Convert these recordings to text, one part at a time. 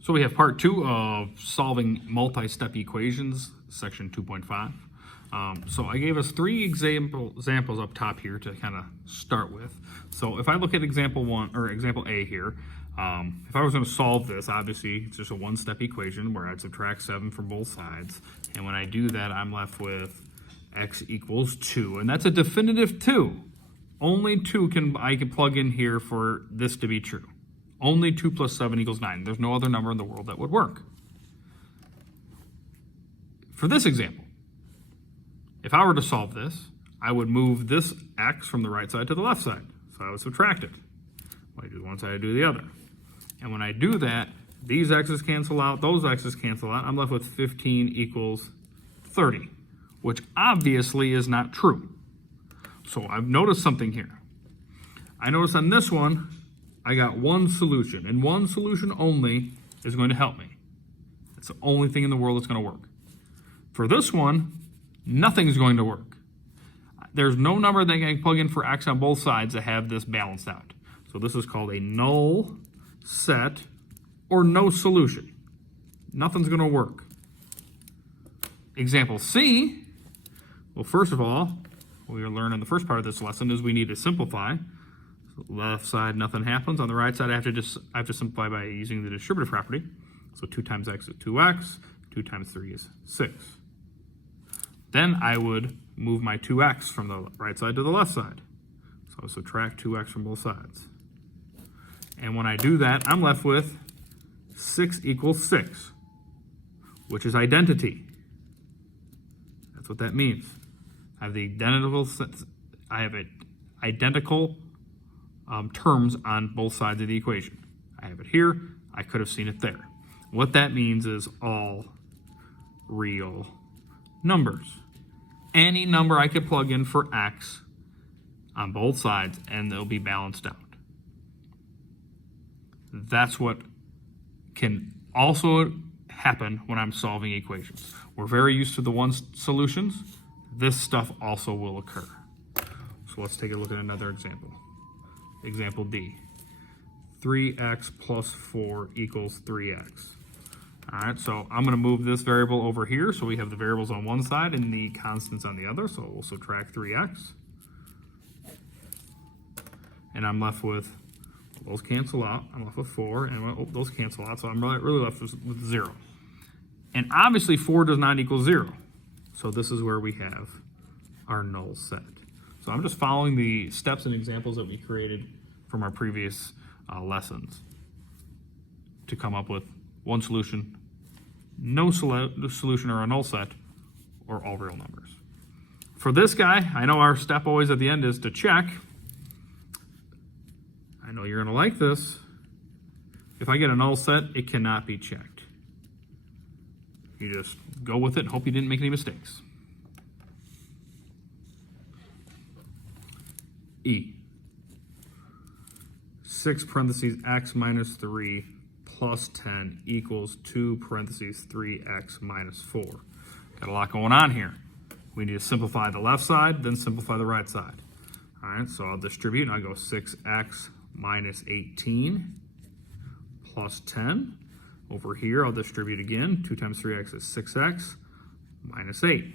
So we have part 2 of solving multi-step equations, section 2.5. So I gave us 3 examples up top here to kind of start with. So if I look at example 1 or example A here, if I was going to solve this, obviously it's just a one-step equation where I'd subtract 7 from both sides. And when I do that, I'm left with x equals 2, and that's a definitive 2. Only 2 I can plug in here for this to be true. Only 2 plus 7 equals 9. There's no other number in the world that would work. For this example, if I were to solve this, I would move this x from the right side to the left side. So I would subtract it. When I do one side, I do the other. And when I do that, these x's cancel out, those x's cancel out. I'm left with 15 equals 30, which obviously is not true. So I've noticed something here. I noticed on this one, I got one solution, and one solution only is going to help me. It's the only thing in the world that's going to work. For this one, nothing's going to work. There's no number that I can plug in for x on both sides to have this balanced out. So this is called a null set or no solution. Nothing's going to work. Example C, well, first of all, what we learned in the first part of this lesson is we need to simplify. Left side, nothing happens. On the right side, I have to simplify by using the distributive property. So 2 times x is 2x, 2 times 3 is 6. Then I would move my 2x from the right side to the left side. So I subtract 2x from both sides. And when I do that, I'm left with 6 equals 6, which is identity. That's what that means. I have identical terms on both sides of the equation. I have it here. I could have seen it there. What that means is all real numbers. Any number I could plug in for x on both sides and they'll be balanced out. That's what can also happen when I'm solving equations. We're very used to the one solutions. This stuff also will occur. So let's take a look at another example. Example D, 3x plus 4 equals 3x. All right, so I'm going to move this variable over here. So we have the variables on one side and the constants on the other. So we'll subtract 3x. And I'm left with, those cancel out. I'm left with 4, and those cancel out. So I'm really left with 0. And obviously 4 does not equal 0. So this is where we have our null set. So I'm just following the steps and examples that we created from our previous lessons to come up with one solution, no solution or a null set, or all real numbers. For this guy, I know our step always at the end is to check. I know you're going to like this. If I get a null set, it cannot be checked. You just go with it and hope you didn't make any mistakes. E. 6 parentheses x minus 3 plus 10 equals 2 parentheses 3x minus 4. Got a lot going on here. We need to simplify the left side, then simplify the right side. All right, so I'll distribute, and I go 6x minus 18 plus 10. Over here, I'll distribute again. 2 times 3x is 6x minus 8.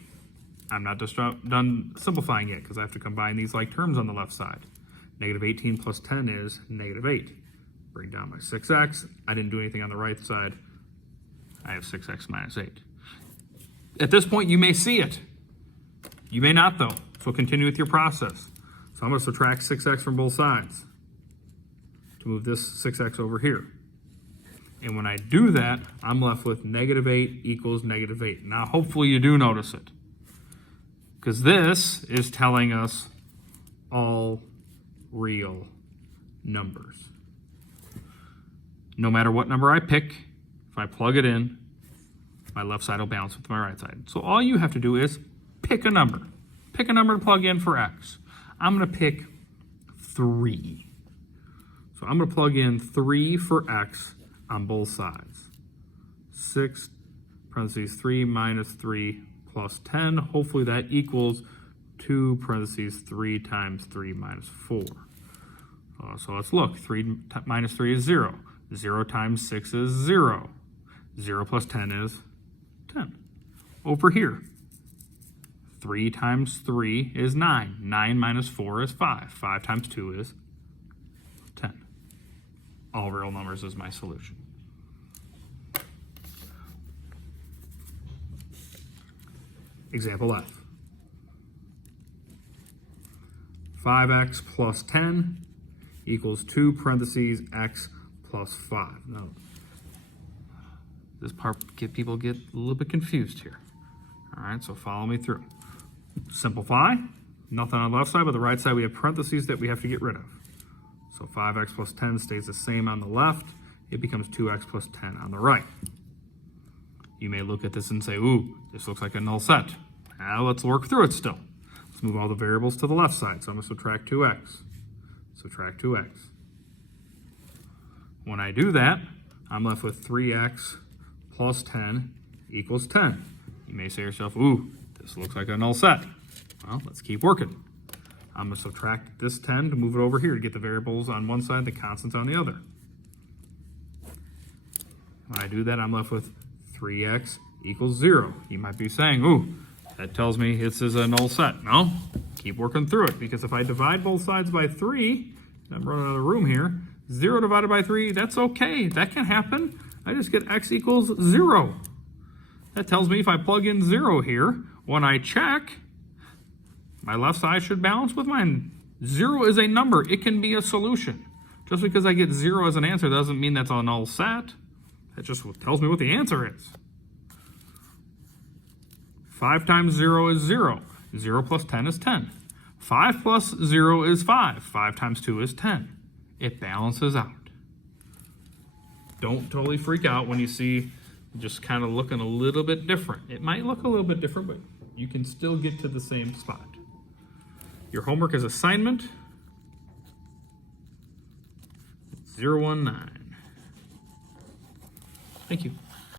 I'm not just done simplifying yet because I have to combine these like terms on the left side. Negative 18 plus 10 is negative 8. Bring down my 6x. I didn't do anything on the right side. I have 6x minus 8. At this point, you may see it. You may not, though. So continue with your process. So I'm going to subtract 6x from both sides to move this 6x over here. And when I do that, I'm left with negative 8 equals negative 8. Now, hopefully you do notice it, because this is telling us all real numbers. No matter what number I pick, if I plug it in, my left side will balance with my right side. So all you have to do is pick a number. Pick a number to plug in for x. I'm going to pick 3. So I'm going to plug in 3 for x on both sides. 6 parentheses 3 minus 3 plus 10. Hopefully that equals 2 parentheses 3 times 3 minus 4. So let's look. 3 minus 3 is 0. 0 times 6 is 0. 0 plus 10 is 10. Over here, 3 times 3 is 9. 9 minus 4 is 5. 5 times 2 is 10. All real numbers is my solution. Example F. 5x plus 10 equals 2 parentheses x plus 5. Now, this part people get a little bit confused here. All right, so follow me through. Simplify. Nothing on the left side, but the right side we have parentheses that we have to get rid of. So 5x plus 10 stays the same on the left. It becomes 2x plus 10 on the right. You may look at this and say, ooh, this looks like a null set. Now let's work through it still. Let's move all the variables to the left side. So I'm going to subtract 2x. Subtract 2x. When I do that, I'm left with 3x plus 10 equals 10. You may say to yourself, ooh, this looks like a null set. Well, let's keep working. I'm going to subtract this 10 to move it over here to get the variables on one side, the constants on the other. When I do that, I'm left with 3x equals 0. You might be saying, ooh, that tells me this is a null set. No, keep working through it, because if I divide both sides by 3, I'm running out of room here, 0 divided by 3, that's okay. That can happen. I just get x equals 0. That tells me if I plug in 0 here, when I check, my left side should balance with mine. 0 is a number. It can be a solution. Just because I get 0 as an answer doesn't mean that's a null set. That just tells me what the answer is. 5 times 0 is 0. 0 plus 10 is 10. 5 plus 0 is 5. 5 times 2 is 10. It balances out. Don't totally freak out when you see just kind of looking a little bit different. It might look a little bit different, but you can still get to the same spot. Your homework is assignment 019. Thank you.